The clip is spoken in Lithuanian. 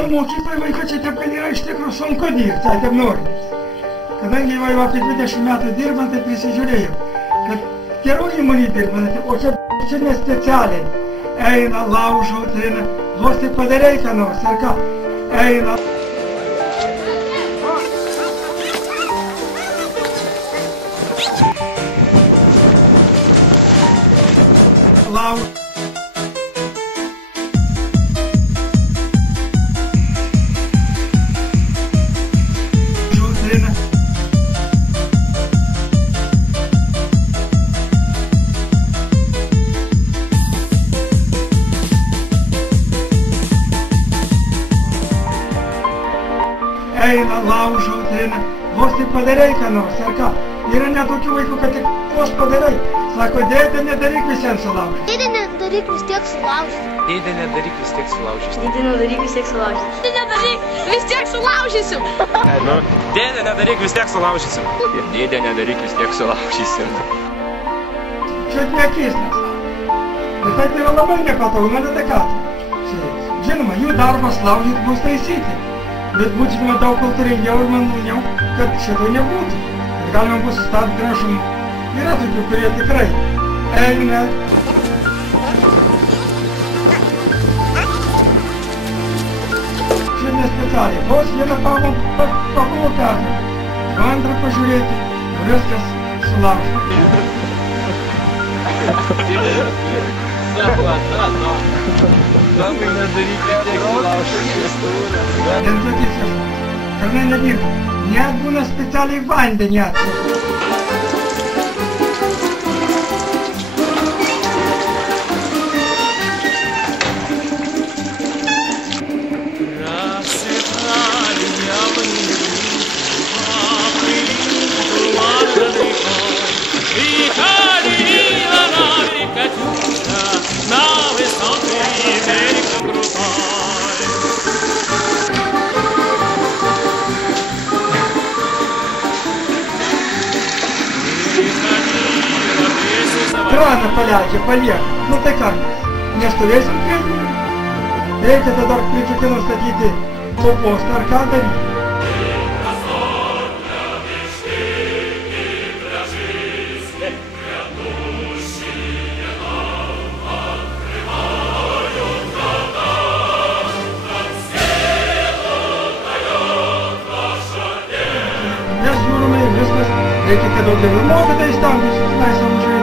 toj mokyklai vaikučiai taip, kad yra iš tikrųjų sunku dirbti, taip norint. Kadangi jau apie 20 metų dirbant, tai prisižiūrėjau, kad gerų įmonį dirbant, o čia ne specialiai. Eina, laužo, trina, vos tik padarei ką nors, ar ką, eina. Laužo. Eina, laužo, trina, vos tik padarei ką nors, ar ką. Yra net tokių vaikų, kad tik vos padarai. Sako, dėdė, nedaryk visiems sulaužyti. Dėdė, nedaryk vis tiek sulaužyti. Dėdė, nedaryk vis tiek sulaužysi. Dėdė, nedaryk vis tiek sulaužyti. Dėdė, nedaryk vis tiek sulaužysim. Dėdė, nedaryk vis tiek sulaužysim. Ir dėdė, nedaryk vis tiek sulaužysim. Čia nekeistas. Bet taip yra labai nepatogu, na tai ką. Žinoma, jų darbas laužyti bus taisyti. Bet būtų žinoma daug kultūringiau ir maniau, kad šito nebūtų. Ir galima bus sustabdyti gražumą. Yra tokių, kurie tikrai eina. Čia nespecialiai. Vos vieną pabuvo perdą. O antrą pažiūrėti, viskas sulaužta. Labai nedaryk vis tiek sulaužysim. Ir sakysim, kad nedirba. Net būna specialiai vandenį atveju. Kraną paleidžia, palieka. Nu tai ką, nestovėsim prie durų. Reikia tada prie kiekvieno statyti kopostą ar ką daryti. Mes žiūrime ir viskas. Reikia, kad daugiau ir mokytojai stengtųsi, tenai savo žiūrėti.